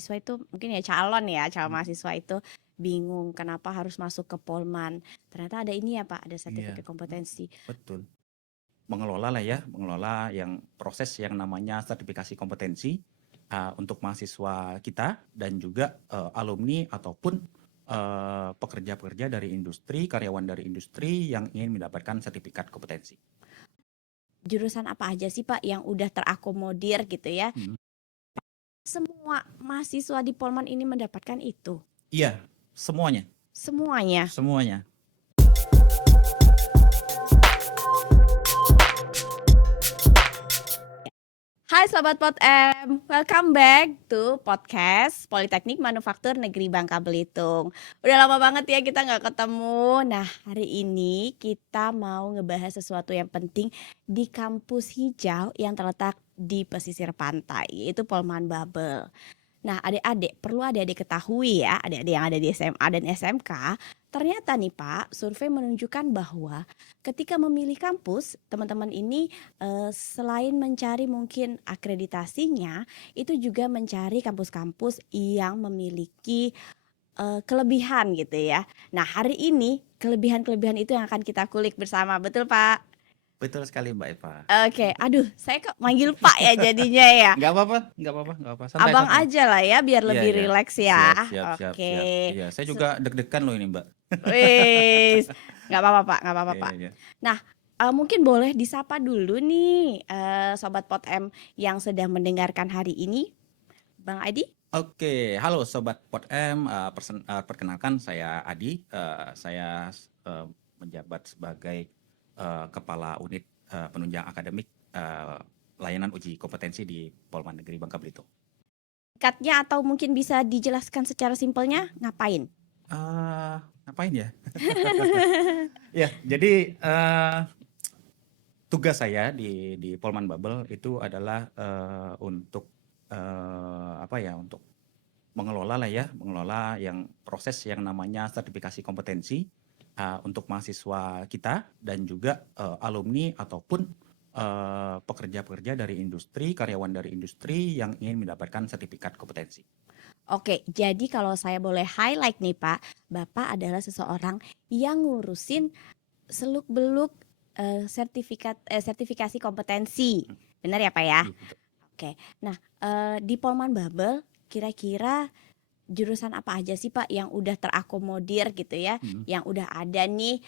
Siswa itu mungkin ya calon Mhm. mahasiswa itu bingung kenapa harus masuk ke Polman. Ternyata ada ini ya Pak, ada Iya, sertifikat kompetensi. betul. Mengelola lah ya, mengelola yang proses yang namanya sertifikasi kompetensi untuk mahasiswa kita dan juga alumni ataupun pekerja-pekerja dari industri, karyawan dari industri yang ingin mendapatkan sertifikat kompetensi. Jurusan apa aja sih Pak yang udah terakomodir gitu ya? Mhm. Semua mahasiswa di Polman ini mendapatkan itu. Iya, semuanya, Semuanya. semuanya. Hai Sobat Pot M, welcome back to podcast Politeknik Manufaktur Negeri Bangka Belitung. Udah lama banget ya kita nggak ketemu. Nah, hari ini kita mau ngebahas sesuatu yang penting di kampus hijau yang terletak di pesisir pantai, yaitu Polman Babel. Nah, adik-adik, perlu adik-adik ketahui ya, adik-adik yang ada di SMA dan SMK, ternyata nih Pak, survei menunjukkan bahwa ketika memilih kampus, teman-teman ini selain mencari mungkin akreditasinya, itu juga mencari kampus-kampus yang memiliki kelebihan gitu ya. Nah, hari ini kelebihan-kelebihan itu yang akan kita kulik bersama, betul Pak? Betul sekali Mbak Eva. Oke, aduh, saya kok manggil Pak ya jadinya ya. Nggak apa-apa, nggak apa-apa, nggak apa. Santai, Abang santai. aja lah ya, biar Iya, lebih iya. rileks ya. Siap, siap, siap, siap. Oke. Iya, saya juga deg-degan loh ini Mbak. Wis, nggak apa-apa Pak, nggak apa-apa Iya, Pak. iya, iya. Nah, mungkin boleh disapa dulu nih, Sobat Pot M yang sedang mendengarkan hari ini. Bang Adi? Oke, halo Sobat Pot M. Perkenalkan saya Adi. Saya menjabat sebagai Kepala Unit Penunjang Akademik Layanan Uji Kompetensi di Polman Negeri Bangka Belitung. Singkatnya atau mungkin bisa dijelaskan secara simpelnya, ngapain? Ngapain ya? Ya, jadi tugas saya di Polman Babel itu adalah untuk apa ya? Untuk mengelola lah ya, mengelola yang proses yang namanya sertifikasi kompetensi untuk mahasiswa kita dan juga alumni ataupun pekerja-pekerja dari industri, karyawan dari industri yang ingin mendapatkan sertifikat kompetensi. Oke, jadi kalau saya boleh highlight nih Pak, Bapak adalah seseorang yang ngurusin seluk-beluk sertifikasi kompetensi. Benar ya Pak ya? Iya, betul. Oke. Nah, di Polman Babel kira-kira jurusan apa aja sih Pak yang udah terakomodir gitu ya, Hmm. yang udah ada nih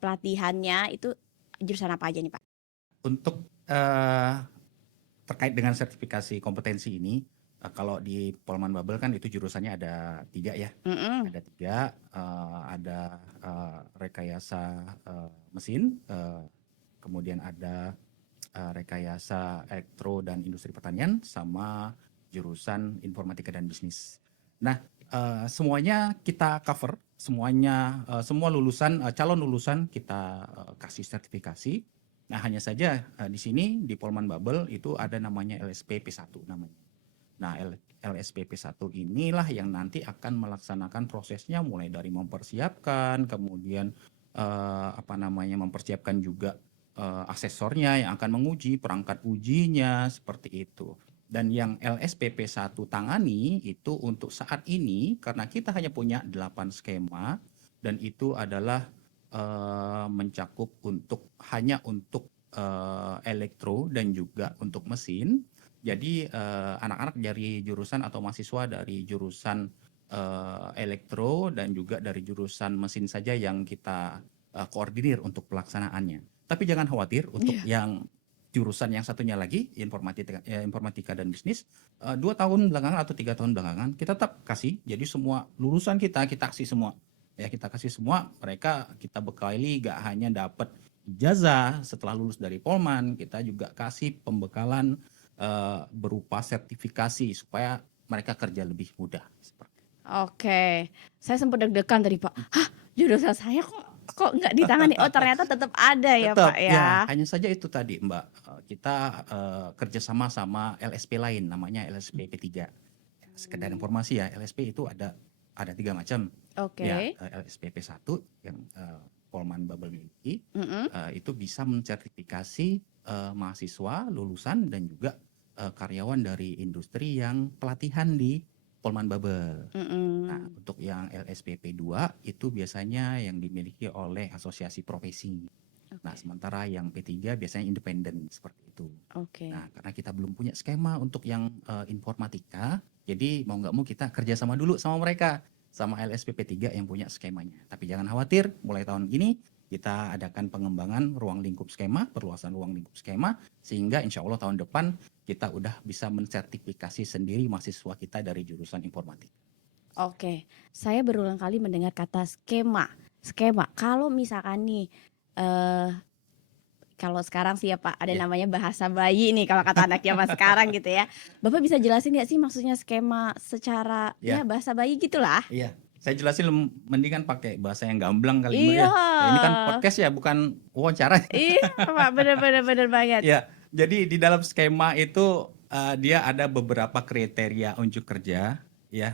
pelatihannya itu jurusan apa aja nih Pak? Untuk terkait dengan sertifikasi kompetensi ini, kalau di Polman Babel kan itu jurusannya ada 3 ya. Mm-mm. Ada 3, ada rekayasa mesin, kemudian ada rekayasa elektro dan industri pertanian, sama jurusan informatika dan bisnis. Nah, semuanya kita cover, semuanya semua lulusan calon lulusan kita kasih sertifikasi. Nah, hanya saja di sini di Polman Babel itu ada namanya LSP P1 namanya. Nah, LSP P1 inilah yang nanti akan melaksanakan prosesnya mulai dari mempersiapkan, kemudian apa namanya mempersiapkan juga asesornya yang akan menguji, perangkat ujinya seperti itu. Dan yang LSPP 1 tangani itu untuk saat ini karena kita hanya punya 8 skema dan itu adalah mencakup hanya untuk elektro dan juga untuk mesin. Jadi anak-anak dari jurusan atau mahasiswa dari jurusan elektro dan juga dari jurusan mesin saja yang kita koordinir untuk pelaksanaannya. Tapi jangan khawatir untuk Iya. yang jurusan yang satunya lagi informatika dan bisnis 2 tahun belakangan atau 3 tahun belakangan kita tetap kasih. Jadi semua lulusan kita kasih semua ya, kita kasih semua mereka, kita bekali gak hanya dapat ijazah setelah lulus dari Polman, kita juga kasih pembekalan berupa sertifikasi supaya mereka kerja lebih mudah. Oke, saya sempat deg-degan tadi Pak. Hah, jurusan saya kok nggak ditangani? Oh ternyata tetap ada ya Pak Tetap ya, ya. hanya saja itu tadi Mbak, kita kerjasama sama LSP lain namanya LSP P3. Sekedar informasi ya, LSP itu ada 3 macam. Ya, Oke. LSP P1 yang Polman Babel miliki, Mm-mm. itu bisa mensertifikasi mahasiswa lulusan dan juga karyawan dari industri yang pelatihan di Polman Bubble. Nah, Mm-mm. untuk yang LSPP 2 itu biasanya yang dimiliki oleh asosiasi profesi. Nah, Oke, sementara yang P3 biasanya independen seperti itu. oke. Nah, karena kita belum punya skema untuk yang informatika, jadi mau nggak mau kita kerjasama dulu sama mereka, sama LSPP 3 yang punya skemanya. Tapi jangan khawatir, mulai tahun ini kita adakan pengembangan ruang lingkup skema, perluasan ruang lingkup skema, sehingga insya Allah tahun depan kita udah bisa mensertifikasi sendiri mahasiswa kita dari jurusan informatika. Oke, saya berulang kali mendengar kata skema. Skema. Kalau misalkan nih, eh kalau sekarang sih ya Pak, ada Ya, namanya bahasa bayi nih kalau kata anak zaman sekarang gitu ya. Bapak bisa jelasin nggak sih maksudnya skema secara ya ya, bahasa bayi gitulah? iya. Saya jelasin mendingan pakai bahasa yang gamblang kali Mbak Iya, ya. Ya, ini kan podcast ya, bukan wawancara. iya Pak, bener-bener bener banget. Ya, jadi di dalam skema itu dia ada beberapa kriteria unjuk kerja ya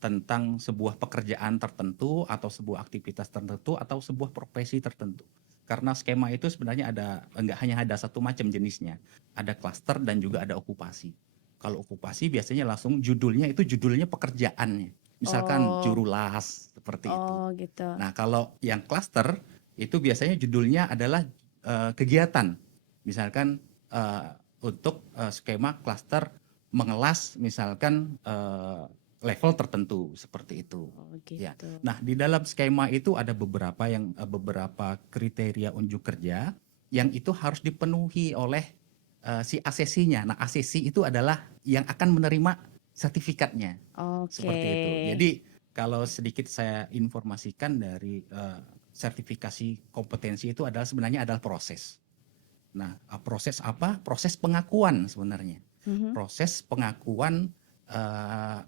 tentang sebuah pekerjaan tertentu atau sebuah aktivitas tertentu atau sebuah profesi tertentu. Karena skema itu sebenarnya ada enggak hanya ada satu macam jenisnya, ada klaster dan juga ada okupasi. Kalau okupasi biasanya langsung judulnya itu judulnya pekerjaannya. Misalkan Oh, juru las seperti itu. oh gitu. Nah, kalau yang klaster itu biasanya judulnya adalah kegiatan. Misalkan untuk skema klaster mengelas misalkan level tertentu seperti itu. Oh Ya. gitu. Nah, di dalam skema itu ada beberapa kriteria unjuk kerja yang itu harus dipenuhi oleh si asesinya. Nah, asesi itu adalah yang akan menerima sertifikatnya. Oke. Seperti itu. Jadi kalau sedikit saya informasikan dari sertifikasi kompetensi itu adalah sebenarnya adalah proses. Nah, proses apa? Proses pengakuan sebenarnya. Mhm. Proses pengakuan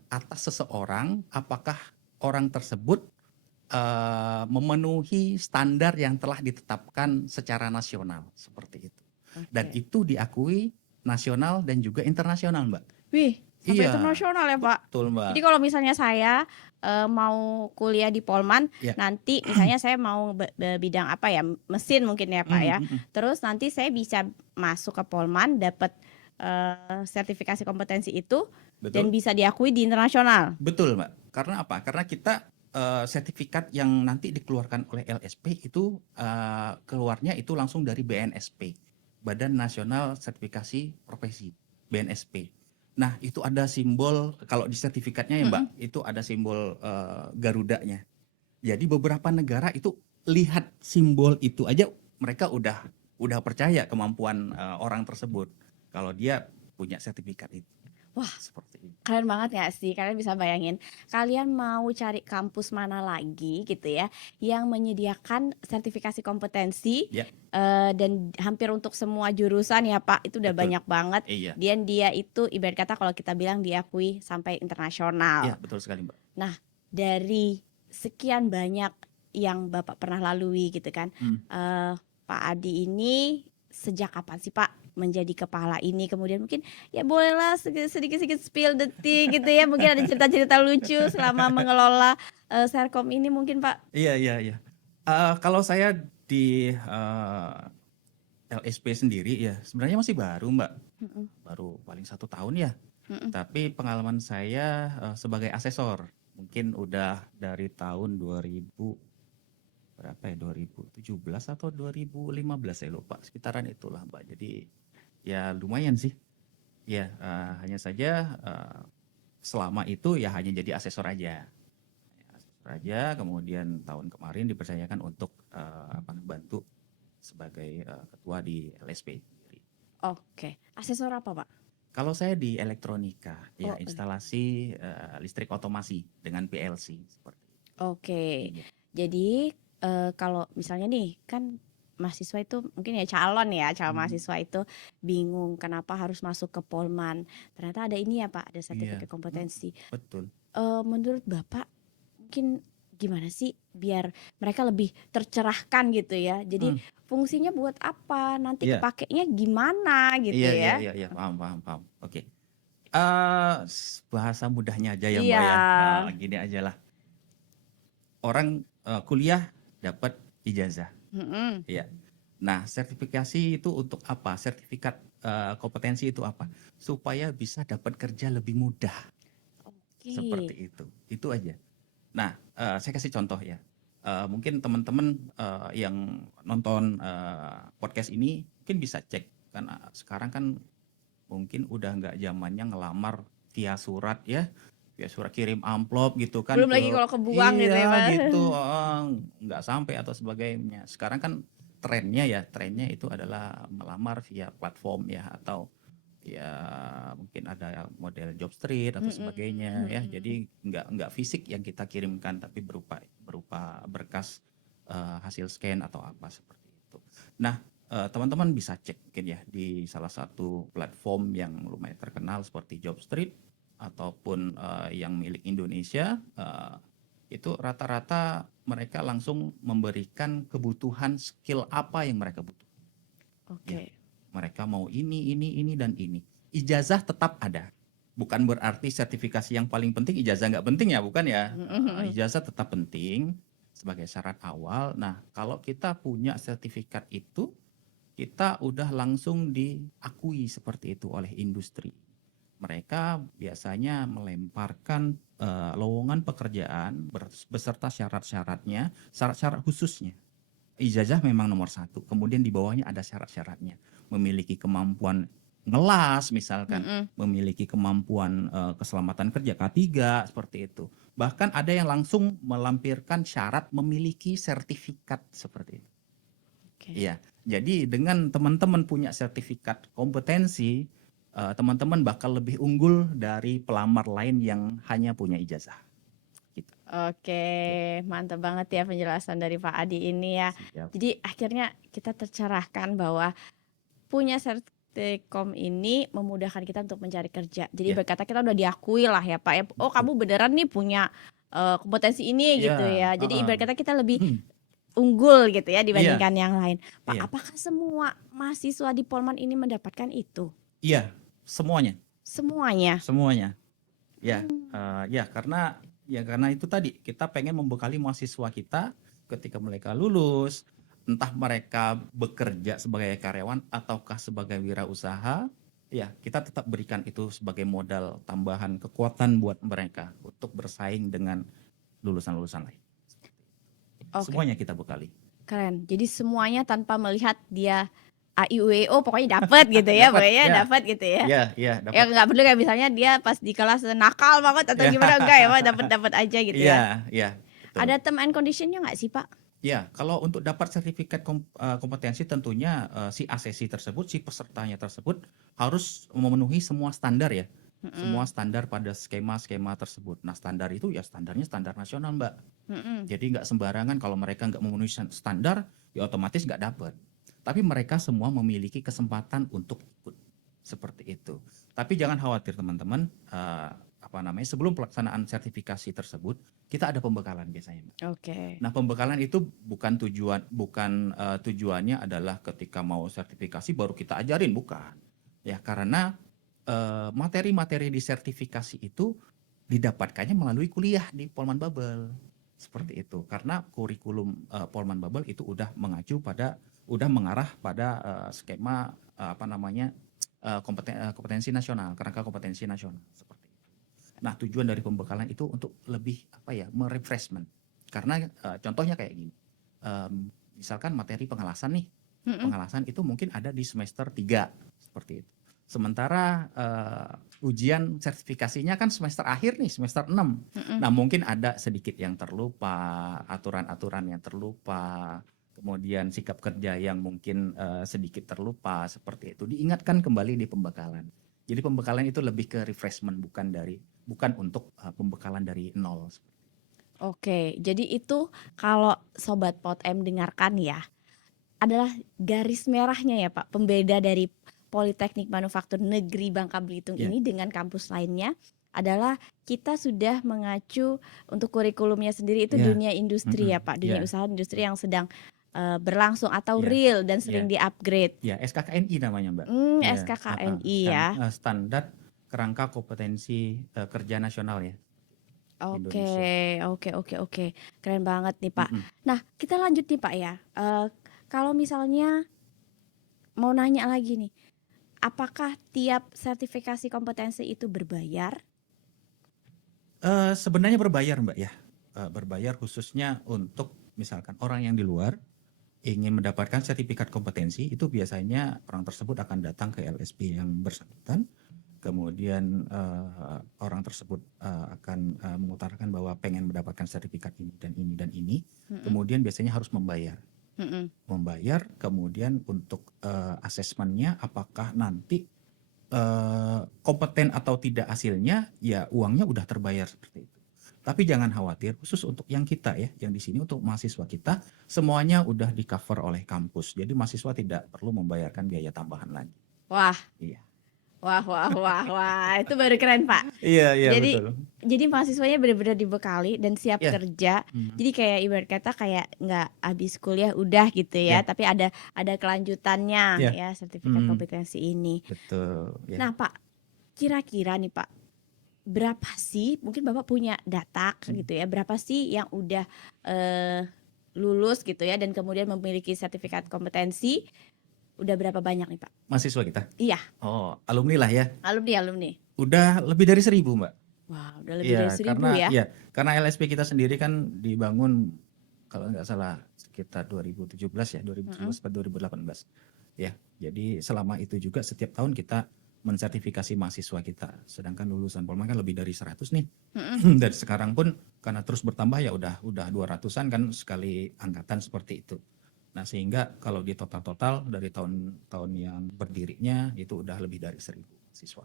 atas seseorang apakah orang tersebut memenuhi standar yang telah ditetapkan secara nasional seperti itu. Dan Oke. itu diakui nasional dan juga internasional, Mbak. Wih, sampai Iya, internasional ya Pak. betul, Mbak. Jadi kalau misalnya saya mau kuliah di Polman, Ya. nanti misalnya saya mau bidang apa ya, mesin mungkin ya Pak ya. Terus nanti saya bisa masuk ke Polman, dapat sertifikasi kompetensi itu dan Betul. bisa diakui di internasional. Betul, Mbak. Karena apa? Karena kita sertifikat yang nanti dikeluarkan oleh LSP itu keluarnya itu langsung dari BNSP, Badan Nasional Sertifikasi Profesi, BNSP. Nah, itu ada simbol kalau di sertifikatnya ya, Mbak, itu ada simbol Garudanya. Jadi beberapa negara itu lihat simbol itu aja mereka udah percaya kemampuan orang tersebut kalau dia punya sertifikat itu. Wah, Seperti itu. keren banget gak sih? Kalian bisa bayangin, kalian mau cari kampus mana lagi gitu ya, yang menyediakan sertifikasi kompetensi Ya, dan hampir untuk semua jurusan ya Pak, itu udah betul. banyak banget. Iya. Dan dia itu ibarat kata kalau kita bilang diakui sampai Iya, internasional. betul sekali, Mbak. Nah, dari sekian banyak yang Bapak pernah lalui gitu kan, Pak Adi ini sejak kapan sih Pak menjadi kepala ini? Kemudian mungkin ya bolehlah sedikit-sedikit spill detik gitu ya, mungkin ada cerita-cerita lucu selama mengelola Serkom ini mungkin Pak. Iya, iya, iya. Kalau saya di LSP sendiri ya, sebenarnya masih baru, Mbak. Mm-mm, Baru paling 1 tahun ya. mm-mm. Tapi pengalaman saya sebagai asesor, mungkin udah dari tahun 2000 berapa ya 2017 atau 2015 saya lupa sekitaran itulah Mbak. Jadi ya lumayan sih. Ya hanya saja selama itu ya hanya jadi asesor aja. Asesor aja. Kemudian tahun kemarin dipercayakan untuk bantu sebagai ketua di LSP. Oke, asesor apa Pak? Kalau saya di elektronika, Oh, ya instalasi listrik otomasi dengan PLC seperti itu. oke. Iya. Jadi kalau misalnya nih kan mahasiswa itu mungkin ya calon mahasiswa itu bingung kenapa harus masuk ke Polman. Ternyata ada ini ya Pak, ada Iya, sertifikat kompetensi. betul. Menurut Bapak mungkin gimana sih biar mereka lebih tercerahkan gitu ya. Jadi fungsinya buat apa? Nanti Iya. kepakainya gimana gitu Iya, ya. iya, paham. Oke. Bahasa mudahnya aja ya Mbak Iya. ya. Gini aja lah. Orang kuliah dapat ijazah. Mm-mm. Iya. Nah, sertifikasi itu untuk apa? Sertifikat kompetensi itu apa? Supaya bisa dapat kerja lebih mudah. Seperti itu. Itu aja. Nah, saya kasih contoh ya. Mungkin teman-teman yang nonton podcast ini mungkin bisa cek kan sekarang kan mungkin udah nggak zamannya ngelamar via surat ya, via surat kirim amplop gitu kan Belum ke lagi kalau kebuang gitu ya, iya Pak. gitu, nggak sampai atau sebagainya. Sekarang kan trennya itu adalah melamar via platform ya atau ya mungkin ada model job street atau Mm-mm, sebagainya ya. mm-mm. Jadi nggak fisik yang kita kirimkan tapi berupa berupa berkas hasil scan atau apa seperti itu. Nah, teman-teman bisa cek mungkin ya di salah satu platform yang lumayan terkenal seperti Jobstreet ataupun yang milik Indonesia itu rata-rata mereka langsung memberikan kebutuhan skill apa yang mereka butuh. Ya, Oke. mereka mau ini dan ini. Ijazah tetap ada. Bukan berarti sertifikasi yang paling penting, ijazah nggak penting ya, bukan ya. Mm-mm. Ijazah tetap penting sebagai syarat awal. Nah, kalau kita punya sertifikat itu, kita udah langsung diakui seperti itu oleh industri. Mereka biasanya melemparkan lowongan pekerjaan beserta syarat-syaratnya, syarat-syarat khususnya. Ijazah memang nomor satu, kemudian di bawahnya ada syarat-syaratnya. Memiliki kemampuan ngelas misalkan, Mm-mm. memiliki kemampuan keselamatan kerja K3 seperti itu. Bahkan ada yang langsung melampirkan syarat memiliki sertifikat seperti itu. Oke. Iya, jadi dengan teman-teman punya sertifikat kompetensi, teman-teman bakal lebih unggul dari pelamar lain yang hanya punya ijazah. Gitu. Oke, Oke, mantap banget ya penjelasan dari Pak Adi ini ya. siap. Jadi akhirnya kita tercerahkan bahwa punya Sertikom ini memudahkan kita untuk mencari kerja. Jadi Ya, berkata kita udah diakui lah ya Pak ya. Oh, betul. kamu beneran nih punya kompetensi ini gitu Iya, ya. Jadi heeh. ibarat kata kita lebih unggul gitu ya Iya, dibandingkan yang lain. Pak, iya. apakah semua mahasiswa di Polman ini mendapatkan itu? Iya, semuanya, Semuanya. semuanya. Ya, Hmm. karena itu tadi kita pengen membekali mahasiswa kita ketika mereka lulus, entah mereka bekerja sebagai karyawan ataukah sebagai wirausaha, ya kita tetap berikan itu sebagai modal tambahan kekuatan buat mereka untuk bersaing dengan lulusan-lulusan lain. Oke, Semuanya kita bekali. keren. Jadi semuanya tanpa melihat dia AIUEO pokoknya dapat gitu ya, Dapat, pokoknya ya, dapat gitu ya. ya, Ya dapat. nggak perlu kayak misalnya dia pas di kelas nakal banget atau Ya, gimana, enggak ya Pak, dapat aja gitu ya. iya, betul. Ada term and conditionnya nggak sih Pak? Ya, kalau untuk dapat sertifikat kompetensi tentunya si ASESI tersebut, si pesertanya tersebut harus memenuhi semua standar ya. Semua Mm-mm. standar pada skema-skema tersebut. Nah, standar itu ya standarnya standar nasional, Mbak. Mm-mm. Jadi nggak sembarangan kalau mereka nggak memenuhi standar, ya otomatis nggak dapat. Tapi mereka semua memiliki kesempatan untuk ikut seperti itu. Tapi jangan khawatir teman-teman, sebelum pelaksanaan sertifikasi tersebut kita ada pembekalan biasanya. Oke. Nah, pembekalan itu bukan tujuannya adalah ketika mau sertifikasi baru kita ajarin, bukan. Ya, karena materi-materi di sertifikasi itu didapatkannya melalui kuliah di Polman Bubble. Seperti itu. Karena kurikulum Polman Bubble itu udah mengarah pada skema kompetensi nasional, kerangka kompetensi nasional seperti itu. Nah, tujuan dari pembekalan itu untuk lebih merefreshment. Karena contohnya kayak gini. Misalkan materi pengelasan nih. Mm-mm. Pengelasan itu mungkin ada di semester 3 seperti itu. Sementara ujian sertifikasinya kan semester akhir nih, semester 6. Mm-mm. Nah, mungkin ada sedikit yang terlupa, aturan-aturan yang terlupa, kemudian sikap kerja yang mungkin sedikit terlupa seperti itu. Diingatkan kembali di pembekalan. Jadi pembekalan itu lebih ke refreshment, bukan untuk pembekalan dari nol. Oke, jadi itu kalau Sobat Pot M dengarkan ya, adalah garis merahnya ya Pak, pembeda dari Politeknik Manufaktur Negeri Bangka Belitung Ya, ini dengan kampus lainnya adalah kita sudah mengacu untuk kurikulumnya sendiri itu ya, dunia industri ya Pak, dunia ya, usaha industri betul. yang sedang berlangsung atau Ya, real dan ya, sering di-upgrade. ya, SKKNI namanya, Mbak. Ya, SKKNI ya. standar kerangka kompetensi kerja nasional ya Indonesia. Oke. Keren banget nih Pak. Mm-mm. Nah, kita lanjut nih Pak ya. Kalau misalnya mau nanya lagi nih, apakah tiap sertifikasi kompetensi itu berbayar? Sebenarnya berbayar Mbak ya, berbayar khususnya untuk misalkan orang yang di luar ingin mendapatkan sertifikat kompetensi, itu biasanya orang tersebut akan datang ke LSP yang bersangkutan, kemudian orang tersebut akan mengutarakan bahwa pengen mendapatkan sertifikat ini dan ini dan ini, Mm-mm. kemudian biasanya harus membayar. Mm-mm. Membayar, kemudian untuk asesmennya apakah nanti kompeten atau tidak hasilnya, ya uangnya udah terbayar seperti itu. Tapi jangan khawatir, khusus untuk yang kita ya, yang di sini untuk mahasiswa kita, semuanya udah di-cover oleh kampus. Jadi mahasiswa tidak perlu membayarkan biaya tambahan lagi. Wah, Iya. wah, itu baru keren Pak. Iya, Jadi betul. jadi mahasiswanya benar-benar dibekali dan siap Iya. kerja. Hmm. Jadi kayak ibarat kata kayak nggak habis kuliah udah gitu ya, Iya. tapi ada kelanjutannya Iya. ya sertifikat Hmm. kompetensi ini. Betul. Ya. Nah Pak, kira-kira nih Pak, berapa sih, mungkin Bapak punya data gitu ya, berapa sih yang udah lulus gitu ya dan kemudian memiliki sertifikat kompetensi, udah berapa banyak nih Pak? Mahasiswa kita? Iya, Oh, alumni lah ya. alumni. Udah lebih dari 1.000 Mbak. Wah, udah lebih dari 1.000 ya. Iya, karena LSP kita sendiri kan dibangun kalau nggak salah sekitar 2017 ya, 2017 atau 2018. Ya, jadi selama itu juga setiap tahun kita mensertifikasi mahasiswa kita. Sedangkan lulusan Polman kan lebih dari 100 nih. Dan sekarang pun karena terus bertambah ya udah 200-an kan sekali angkatan seperti itu. Nah, sehingga kalau di total dari tahun-tahun yang berdirinya itu udah lebih dari 1.000 siswa.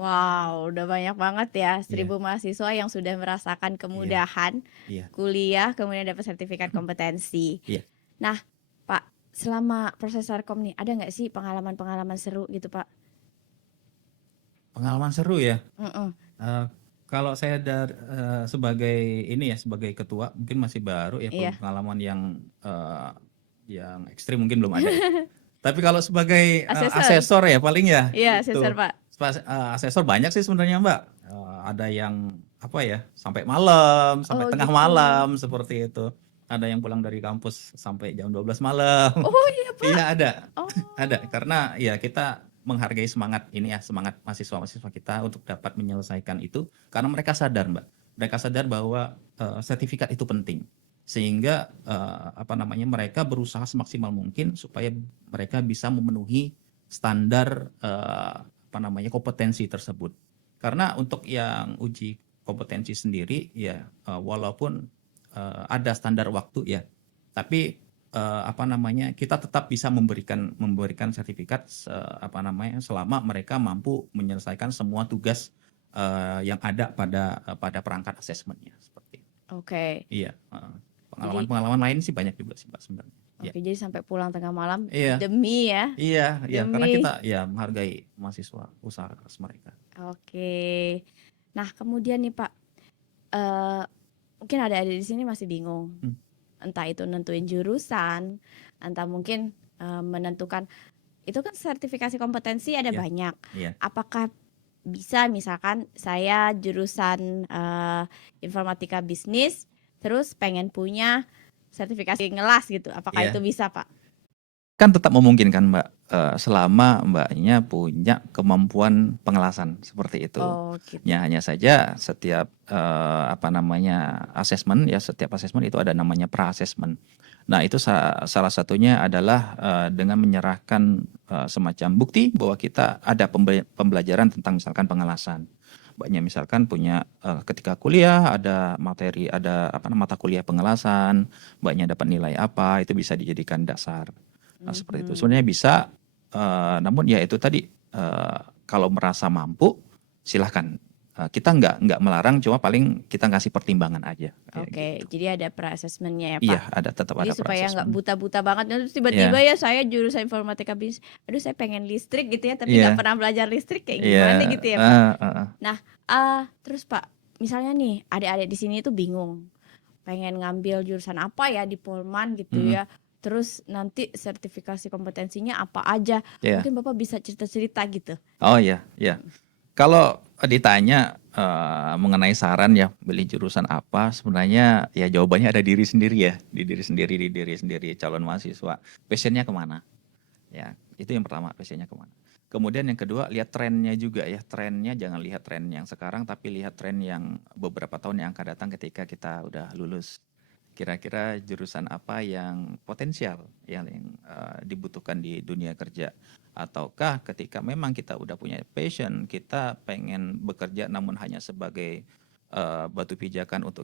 Wow, udah banyak banget ya, 1.000 mahasiswa yang sudah merasakan kemudahan kuliah, kemudian dapat sertifikat kompetensi. Iya. Nah, Pak, selama proses Sarkom nih, ada nggak sih pengalaman-pengalaman seru gitu, Pak? Pengalaman seru ya? Mm-mm. Kalau saya sebagai ketua mungkin masih baru ya, Iya. pengalaman yang ekstrim mungkin belum ada ya. Tapi kalau sebagai asesor ya paling ya. Iya, itu. asesor Pak. Asesor banyak sih sebenarnya Mbak. Ada yang sampai malam, sampai tengah gitu. malam seperti itu. Ada yang pulang dari kampus sampai jam 12 malam. Oh iya Pak. Iya ada. Oh. Ada, karena ya kita menghargai semangat mahasiswa-mahasiswa kita untuk dapat menyelesaikan itu, karena mereka sadar Mbak. Mereka sadar bahwa sertifikat itu penting. Sehingga mereka berusaha semaksimal mungkin supaya mereka bisa memenuhi standar kompetensi tersebut. Karena untuk yang uji kompetensi sendiri ya walaupun ada standar waktu ya, tapi kita tetap bisa memberikan sertifikat selama mereka mampu menyelesaikan semua tugas yang ada pada perangkat asesmennya seperti itu. Oke. Iya. Pengalaman lain sih banyak juga sih Mbak sebenarnya. Oke, jadi sampai pulang tengah malam Iya. demi ya. Iya, karena kita menghargai mahasiswa, usaha keras mereka. Oke. Nah, kemudian nih Pak, mungkin adik-adik di sini masih bingung. Entah itu nentuin jurusan, entah mungkin menentukan, itu kan sertifikasi kompetensi ada banyak. Apakah bisa misalkan saya jurusan informatika bisnis, terus pengen punya sertifikasi ngelas gitu, apakah itu bisa Pak? Kan tetap memungkinkan Mbak, selama Mbaknya punya kemampuan pengelasan seperti itu. Oh, gitu. Ya, hanya saja setiap asesmen ya, setiap asesmen itu ada namanya pra-asesmen. Nah, itu salah satunya adalah dengan menyerahkan semacam bukti bahwa kita ada pembelajaran tentang misalkan pengelasan. Mbaknya misalkan punya ketika kuliah ada materi, ada mata kuliah pengelasan, Mbaknya dapat nilai apa, itu bisa dijadikan dasar. Nah, seperti itu. Sebenarnya bisa, namun ya itu tadi, kalau merasa mampu silahkan. Kita nggak melarang, cuma paling kita ngasih pertimbangan aja. Oke, gitu. jadi ada pra-asesmennya ya Pak? Iya, tetap ada pra-asesmen. Jadi supaya nggak buta-buta banget, terus tiba-tiba ya saya jurusan informatika bisnis, aduh saya pengen listrik gitu ya, tapi nggak pernah belajar listrik, kayak gimana gitu ya Pak? Nah, terus Pak, misalnya nih adik-adik di sini tuh bingung, pengen ngambil jurusan apa ya di Polman gitu ya, terus nanti sertifikasi kompetensinya apa aja, mungkin Bapak bisa cerita-cerita gitu. Oh iya. Kalau ditanya mengenai saran ya pilih jurusan apa, sebenarnya ya jawabannya ada diri sendiri ya, di diri sendiri calon mahasiswa. Passionnya kemana? Ya, itu yang pertama, passionnya kemana. Kemudian yang kedua, lihat trennya juga ya. Trennya jangan lihat tren yang sekarang, tapi lihat tren yang beberapa tahun yang akan datang ketika kita udah lulus. Kira-kira jurusan apa yang potensial yang dibutuhkan di dunia kerja. Ataukah ketika memang kita udah punya passion, kita pengen bekerja namun hanya sebagai batu pijakan untuk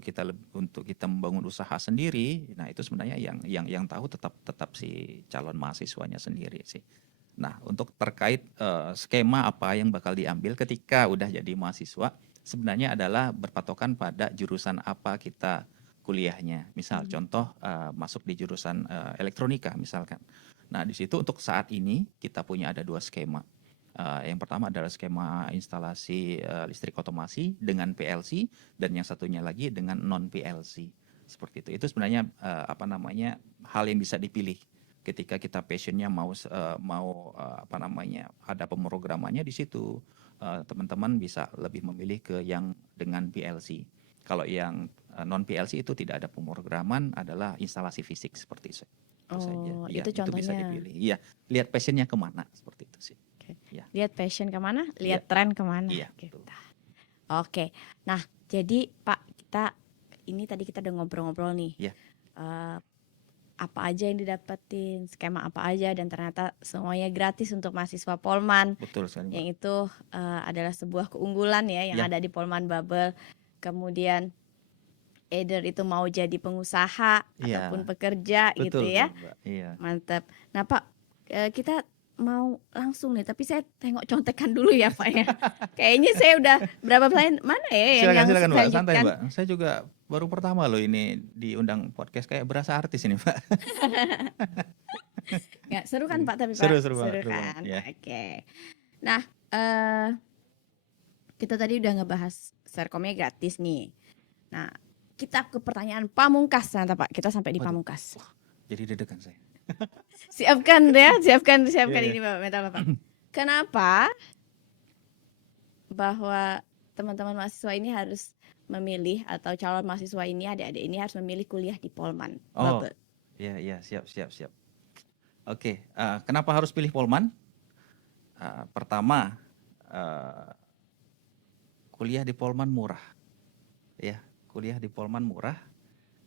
kita membangun usaha sendiri. Nah, itu sebenarnya yang tahu tetap si calon mahasiswanya sendiri sih. Nah, untuk terkait skema apa yang bakal diambil ketika udah jadi mahasiswa, sebenarnya adalah berpatokan pada jurusan apa kita kuliahnya. Misal contoh masuk di jurusan elektronika misalkan. Nah, di situ untuk saat ini kita punya ada 2 skema. Yang pertama adalah skema instalasi listrik otomasi dengan PLC, dan yang satunya lagi dengan non PLC. Seperti itu. Itu sebenarnya hal yang bisa dipilih ketika kita passionnya mau ada pemrogramannya di situ. Teman-teman bisa lebih memilih ke yang dengan PLC. Kalau yang non PLC itu tidak ada pemrograman, adalah instalasi fisik seperti itu. Itu saja. Oh, Iya, itu itu bisa contohnya. dipilih. Iya, lihat passionnya kemana seperti itu sih. Oke. Iya. Lihat passion kemana, lihat Iya. tren kemana. Iya, Gitu. betul. Oke. Nah, jadi Pak, tadi kita udah ngobrol-ngobrol nih. Iya. Apa aja yang didapetin, skema apa aja, dan ternyata semuanya gratis untuk mahasiswa Polman. Betul sekali, Mbak. Yang itu adalah sebuah keunggulan ya yang Iya. ada di Polman Bubble. Kemudian either itu mau jadi pengusaha Iya. ataupun pekerja gitu Betul ya. sekali, Mbak. Iya. Mantap. Nah Pak, kita mau langsung nih, tapi saya tengok contekan dulu ya Pak ya. Kayaknya saya udah berapa pertanyaan, mana ya yang Silakan Mbak, santai selanjutkan? Mbak. Saya juga baru pertama loh ini diundang podcast, kayak berasa artis ini, Mbak. Nggak seru kan Pak, tapi Pak? Seru banget, seru kan? banget, ya. Oke. Nah, kita tadi udah ngebahas Serkomnya gratis nih. Nah, kita ke pertanyaan pamungkas ternyata Pak. Kita sampai di Waduh. pamungkas. Jadi deg-degan saya. Siapkan ya, siapkan Iya, ini Bapak, mental Bapak. Kenapa bahwa teman-teman mahasiswa ini harus memilih, atau calon mahasiswa ini, adik-adik ini harus memilih kuliah di Polman Oh, Bubble? iya, siap. Oke, kenapa harus pilih Polman? Pertama, kuliah di Polman murah. Ya, kuliah di Polman murah,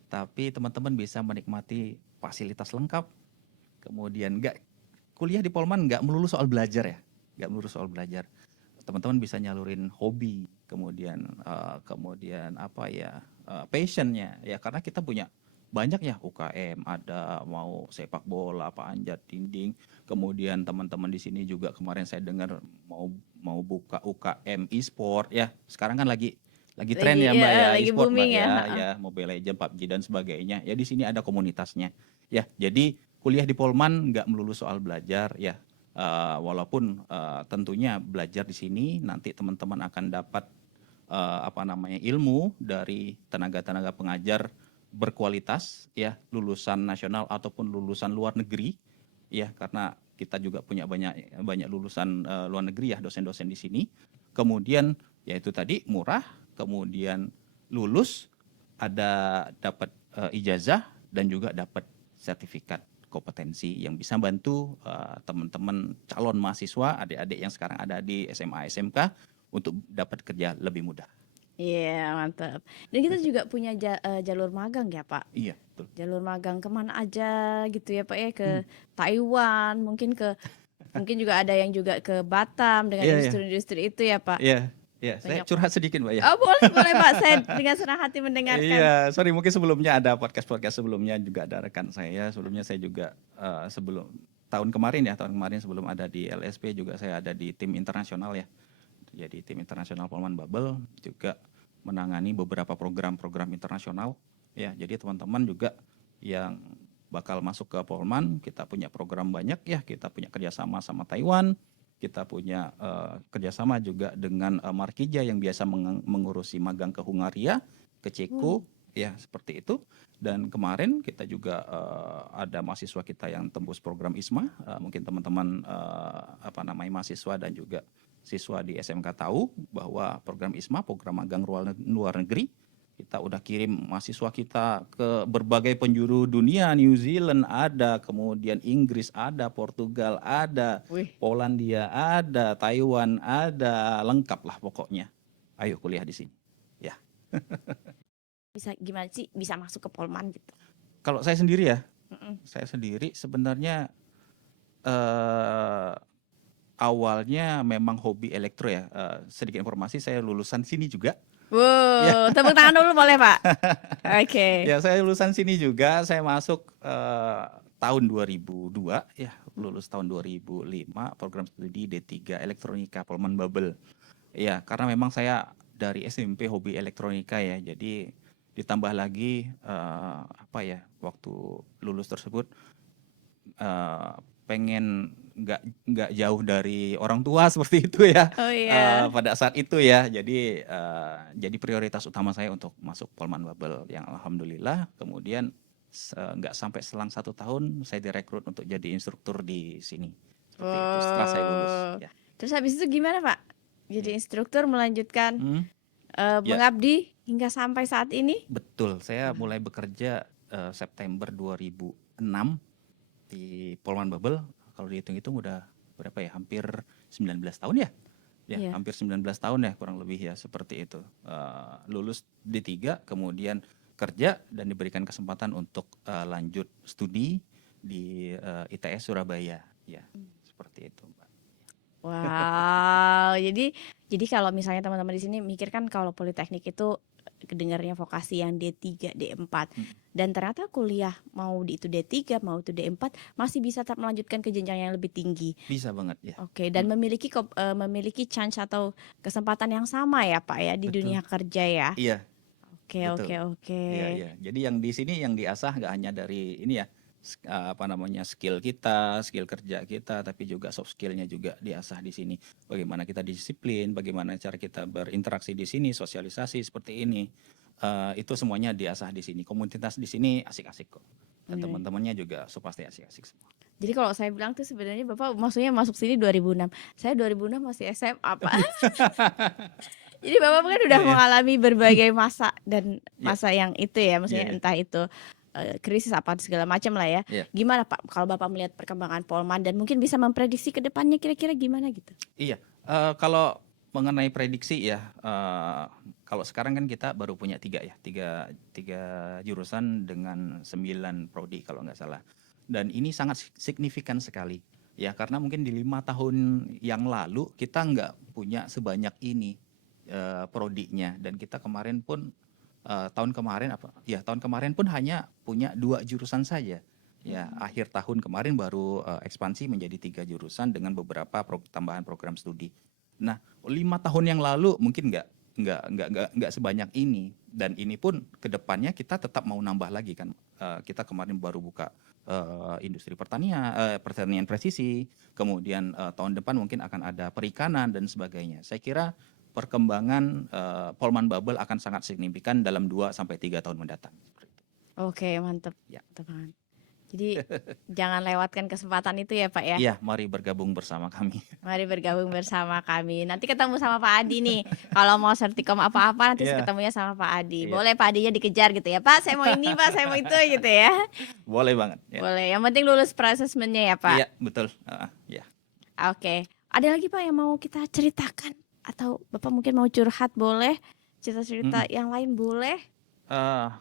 tapi teman-teman bisa menikmati fasilitas lengkap. Kemudian kuliah di Polman nggak melulu soal belajar ya, nggak melulu soal belajar. Teman-teman bisa nyalurin hobi, kemudian passionnya ya, karena kita punya banyak ya UKM, ada mau sepak bola, panjat dinding. Kemudian teman-teman di sini juga kemarin saya dengar mau buka UKM e-sport ya. Sekarang kan lagi tren ya Mbak ya, lagi e-sport Mbak booming ya, ya. ya Mobile Legends, PUBG dan sebagainya. Ya di sini ada komunitasnya. Ya, jadi kuliah di Polman nggak melulu soal belajar ya. Walaupun tentunya belajar di sini nanti teman-teman akan dapat ilmu dari tenaga-tenaga pengajar berkualitas ya, lulusan nasional ataupun lulusan luar negeri ya, karena kita juga punya banyak lulusan luar negeri ya, dosen-dosen di sini. Kemudian ya itu tadi murah, kemudian lulus dapat ijazah dan juga dapat sertifikat kompetensi yang bisa bantu teman-teman calon mahasiswa, adik-adik yang sekarang ada di SMA SMK untuk dapat kerja lebih mudah. Iya, mantap. Dan kita juga punya jalur magang ya Pak. Iya, betul. Jalur magang kemana aja gitu ya Pak ya, ke Taiwan, mungkin juga ada yang juga ke Batam dengan Iya. industri-industri itu ya Pak. Iya. Saya Banyak. curhat sedikit Mbak ya. Oh boleh Pak, saya dengan senang hati mendengarkan. Iya, sorry, mungkin sebelumnya ada podcast sebelumnya juga ada rekan saya. Sebelumnya saya juga sebelum tahun kemarin sebelum ada di LSP juga saya ada di tim internasional ya. Jadi tim internasional Polman Bubble juga menangani beberapa program-program internasional ya. Jadi teman-teman juga yang bakal masuk ke Polman, kita punya program banyak ya. Kita punya kerjasama sama Taiwan, kita punya kerjasama juga dengan Markija yang biasa mengurusi magang ke Hungaria, ke Ceko ya, seperti itu. Dan kemarin kita juga ada mahasiswa kita yang tembus program ISMA. Mungkin teman-teman mahasiswa dan juga siswa di SMK tahu bahwa program ISMA, program magang luar negeri, Kita udah kirim mahasiswa kita ke berbagai penjuru dunia, New Zealand ada, kemudian Inggris ada, Portugal ada, Wih. Polandia ada, Taiwan ada, lengkap lah pokoknya. Ayo kuliah di sini. Ya. Bisa gimana sih bisa masuk ke Polman gitu? Kalau saya sendiri ya, Mm-mm. saya sendiri sebenarnya awalnya memang hobi elektro ya. Sedikit informasi, saya lulusan sini juga. Wow, tepuk tangan dulu boleh Pak? Oke. Ya, saya lulusan sini juga. Saya masuk tahun 2002 ya, lulus tahun 2005, program studi D3 Elektronika Polman Babel. Ya, karena memang saya dari SMP hobi elektronika ya. Jadi ditambah lagi waktu lulus tersebut pengen nggak jauh dari orang tua seperti itu ya. Oh iya. Pada saat itu ya, jadi prioritas utama saya untuk masuk Polman Babel yang alhamdulillah kemudian nggak sampai selang 1 tahun saya direkrut untuk jadi instruktur di sini seperti itu setelah saya lulus ya. Terus habis itu gimana Pak? Jadi instruktur melanjutkan Ya. mengabdi hingga sampai saat ini? Betul, saya mulai bekerja September 2006 di Polman Babel. Kalau dihitung-hitung udah berapa ya? Hampir 19 tahun ya? Ya, Iya. hampir 19 tahun ya kurang lebih ya seperti itu. Lulus D3, kemudian kerja dan diberikan kesempatan untuk lanjut studi di ITS Surabaya. Ya, seperti itu, Mbak. Wow, jadi kalau misalnya teman-teman di sini mikir kan kalau politeknik itu kedengarnya vokasi yang D3, D4 dan ternyata kuliah mau itu D3 mau itu D4 masih bisa tetap melanjutkan ke jenjang yang lebih tinggi. Bisa banget ya. Oke, dan memiliki chance atau kesempatan yang sama ya Pak ya di Betul. dunia kerja ya. Iya, Oke, betul. oke. Iya. Jadi yang di sini yang diasah nggak hanya dari ini ya, skill kita, skill kerja kita, tapi juga soft skillnya juga diasah di sini. Bagaimana kita disiplin, bagaimana cara kita berinteraksi di sini, sosialisasi seperti ini. Itu semuanya diasah di sini. Komunitas di sini asik-asik kok. Dan Iya. teman-temannya juga pasti asik-asik semua. Jadi kalau saya bilang tuh sebenarnya Bapak maksudnya masuk sini 2006. Saya 2006 masih SMA, Pak. Jadi Bapak kan udah Iya. mengalami berbagai masa dan Iya. masa yang itu ya, maksudnya Iya. entah itu krisis apa segala macam lah ya. Iya. Gimana Pak kalau Bapak melihat perkembangan Polman dan mungkin bisa memprediksi ke depannya kira-kira gimana gitu? Iya, kalau mengenai prediksi ya, kalau sekarang kan kita baru punya tiga jurusan dengan 9 prodi kalau nggak salah. Dan ini sangat signifikan sekali ya, karena mungkin di 5 tahun yang lalu kita nggak punya sebanyak ini prodinya, dan kita kemarin pun tahun kemarin pun hanya punya 2 jurusan saja. Ya, akhir tahun kemarin baru ekspansi menjadi 3 jurusan dengan beberapa tambahan program studi. Nah, 5 tahun yang lalu mungkin nggak sebanyak ini, dan ini pun kedepannya kita tetap mau nambah lagi kan. Kita kemarin baru buka industri pertanian presisi, kemudian tahun depan mungkin akan ada perikanan dan sebagainya. Saya kira perkembangan Polman Babel akan sangat signifikan dalam 2-3 tahun mendatang. Oke, mantap. Ya. Mantap banget. Jadi jangan lewatkan kesempatan itu ya Pak ya. Iya, mari bergabung bersama kami. Mari bergabung bersama kami. Nanti ketemu sama Pak Adi nih. Kalau mau sertikom apa-apa nanti Iya. ketemunya sama Pak Adi. Iya. Boleh Pak Adinya dikejar gitu ya. Pak, saya mau ini, Pak, saya mau itu gitu ya. Boleh banget. Ya. Boleh. Yang penting lulus pre-assessment-nya ya, Pak. Iya, betul. Ya. Oke. Ada lagi Pak yang mau kita ceritakan atau Bapak mungkin mau curhat boleh? Cerita-cerita yang lain boleh?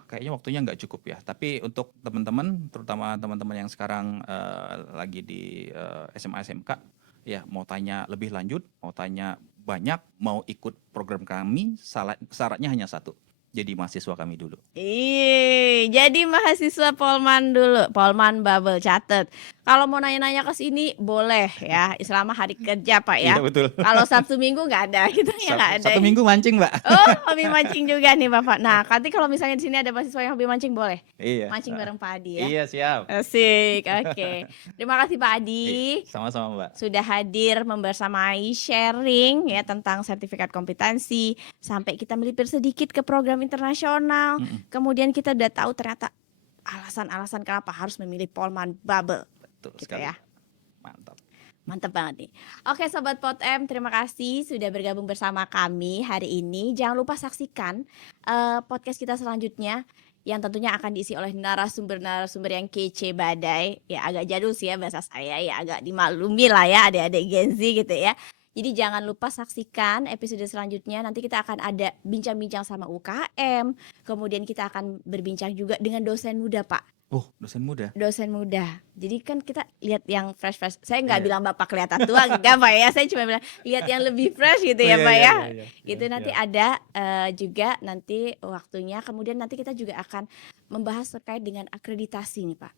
Kayaknya waktunya nggak cukup ya. Tapi untuk teman-teman, terutama teman-teman yang sekarang lagi di SMA SMK, ya mau tanya lebih lanjut, mau tanya banyak, mau ikut program kami, syaratnya hanya satu. Jadi mahasiswa kami dulu. Jadi mahasiswa Polman dulu, Polman Babel, catet. Kalau mau nanya-nanya ke sini boleh ya, selama hari kerja Pak ya. Iya, betul. Kalau Sabtu Minggu nggak ada, gitu ya nggak ada. Satu minggu mancing, Mbak. Oh, hobi mancing juga nih Bapak. Nah, nanti kalau misalnya di sini ada mahasiswa yang hobi mancing boleh Iya. mancing bareng Pak Adi ya. Iya, siap. Asik, oke. Terima kasih Pak Adi. Sama-sama, Mbak. Sudah hadir membersamai sharing ya tentang sertifikat kompetensi, sampai kita melipir sedikit ke program internasional. Kemudian kita udah tahu ternyata alasan-alasan kenapa harus memilih Polman Babel. Betul Gitu sekali. ya. Mantap. Mantap banget nih. Oke Sobat Pot M, terima kasih sudah bergabung bersama kami hari ini. Jangan lupa saksikan podcast kita selanjutnya yang tentunya akan diisi oleh narasumber-narasumber yang kece badai. Ya agak jadul sih ya bahasa saya, ya agak dimaklumi lah ya adik-adik Gen Z gitu ya. Jadi jangan lupa saksikan episode selanjutnya. Nanti kita akan ada bincang-bincang sama UKM. Kemudian kita akan berbincang juga dengan dosen muda Pak. Oh, dosen muda. Dosen muda. Jadi kan kita lihat yang fresh-fresh. Saya nggak Iya. bilang Bapak kelihatan tua, enggak Pak ya. Saya cuma bilang lihat yang lebih fresh gitu ya Pak ya. Gitu nanti ada juga nanti waktunya. Kemudian nanti kita juga akan membahas terkait dengan akreditasi nih Pak.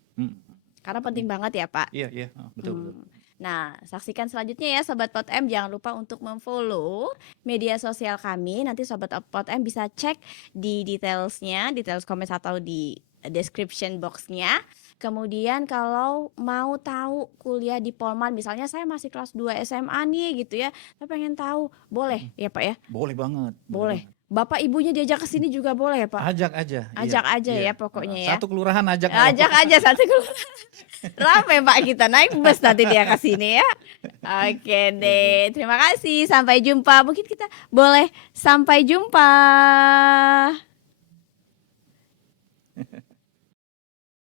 Karena penting banget ya Pak. Iya, betul. Nah, saksikan selanjutnya ya Sobat Pot M. Jangan lupa untuk memfollow media sosial kami. Nanti Sobat Pot M bisa cek di detailsnya, details komen atau di description boxnya. Kemudian kalau mau tahu kuliah di Polman, misalnya saya masih kelas 2 SMA nih gitu ya, saya pengen tahu, boleh ya Pak ya? Boleh banget. Boleh. Bapak ibunya diajak ke sini juga boleh ya Pak? Ajak aja. Ajak aja iya. ya pokoknya ya. Satu kelurahan ajak. Ajak aja satu kelurahan. Rame Pak kita naik bus nanti dia ke sini ya. Oke deh, terima kasih. Sampai jumpa. Mungkin kita boleh sampai jumpa.